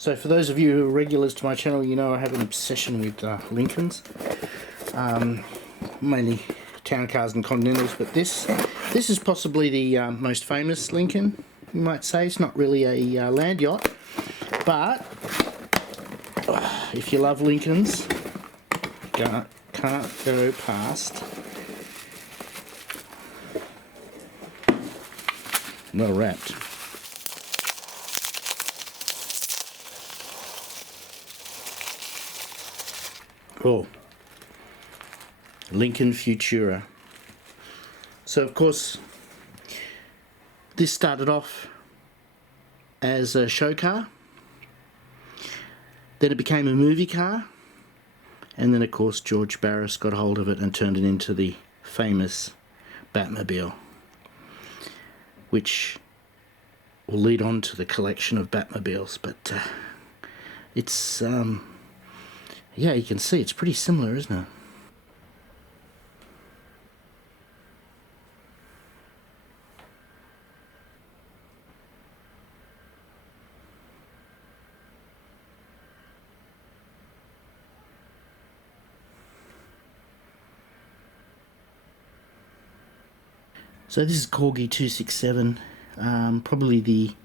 So for those of you who are regulars to my channel, you know I have an obsession with Lincolns. Mainly town cars and Continentals, but this is possibly the most famous Lincoln, you might say. It's not really a land yacht, but if you love Lincolns, can't go past. Well wrapped. Oh, Lincoln Futura. So of course this started off as a show car, then it became a movie car, and then of course George Barris got hold of it and turned it into the famous Batmobile, which will lead on to the collection of Batmobiles. But it's yeah, you can see it's pretty similar, isn't it? So this is Corgi 267, probably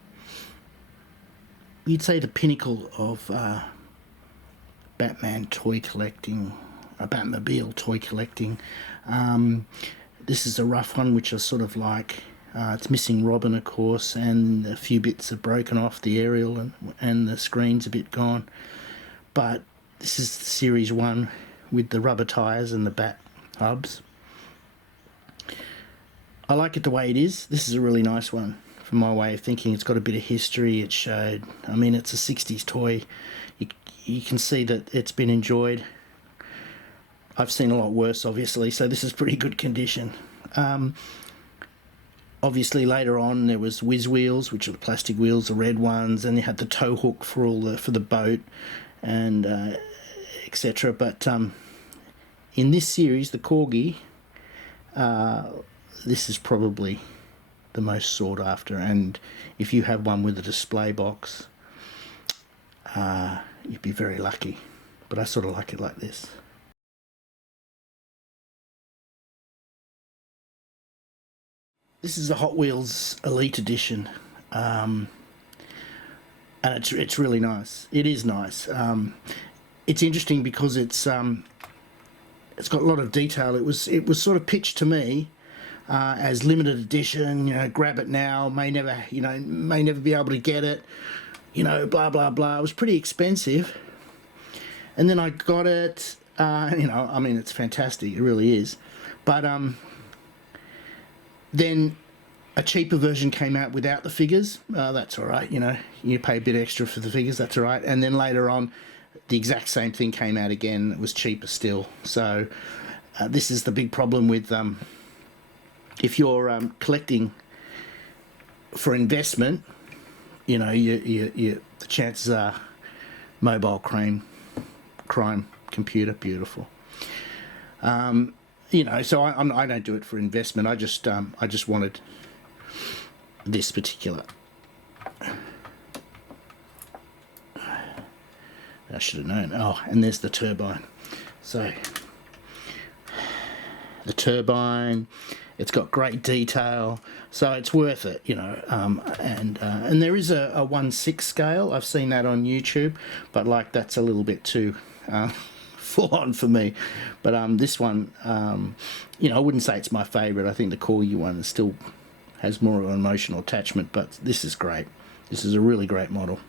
you'd say the pinnacle of Batman toy collecting, Batmobile toy collecting. This is a rough one, which is sort of like, it's missing Robin of course, and a few bits are broken off the aerial, and the screen's a bit gone. But this is series 1 with the rubber tyres and the bat hubs. I like it the way it is. This is a really nice one from my way of thinking. It's got a bit of history. It showed, I mean, it's a 60s toy. You can see that it's been enjoyed. I've seen a lot worse, obviously, so this is pretty good condition. Obviously later on there was whiz wheels, which are the plastic wheels, the red ones, and you had the tow hook for the boat, and etc. But in this series, the Corgi, this is probably the most sought after, and if you have one with a display box, you'd be very lucky. But I sort of like it like this. This is a Hot Wheels Elite Edition, and it's really nice. It is nice. It's interesting because it's got a lot of detail. It was sort of pitched to me as limited edition, you know, grab it now, may never be able to get it, you know, blah blah blah. It was pretty expensive, and then I got it. You know, I mean, it's fantastic, it really is. But then a cheaper version came out without the figures. That's all right, you know, you pay a bit extra for the figures, that's all right. And then later on, the exact same thing came out again. It was cheaper still. So this is the big problem with if you're comlecting for investment, you know, the chances are mobile crime computer, beautiful. You know, so I don't do it for investment. I just wanted this particular. I should have known. Oh, and there's the turbine. So the turbine, it's got great detail, so it's worth it, you know. And there is a 1/6 scale. I've seen that on YouTube, but like that's a little bit too full on for me. But this one, you know, I wouldn't say it's my favourite. I think the Corgi one still has more of an emotional attachment, but this is great. This is a really great model.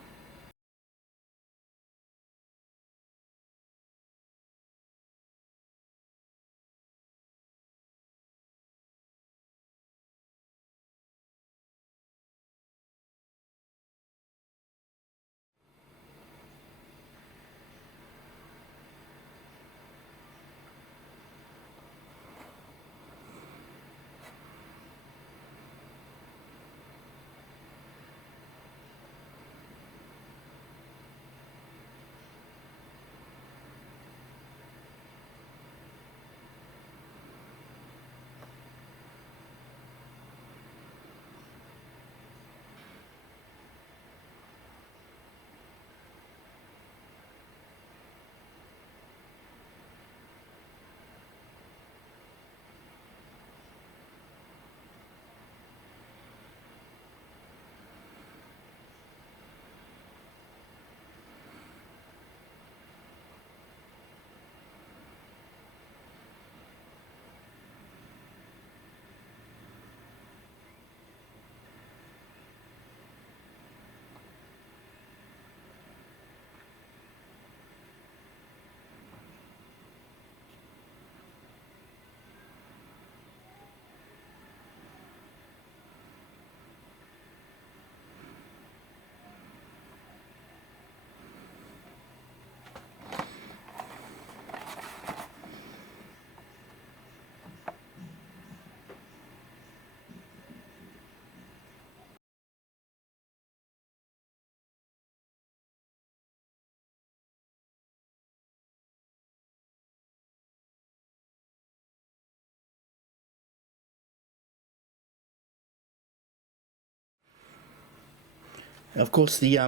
Of course, the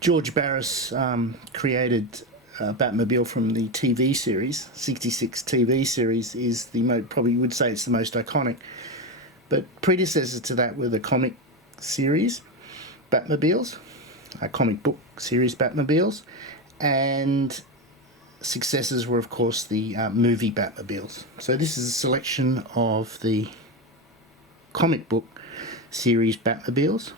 George Barris created Batmobile from the TV series, 66 TV series, is probably would say it's the most iconic. But predecessors to that were the comic series Batmobiles, comic book series Batmobiles, and successors were, of course, the movie Batmobiles. So this is a selection of the comic book series Batmobiles.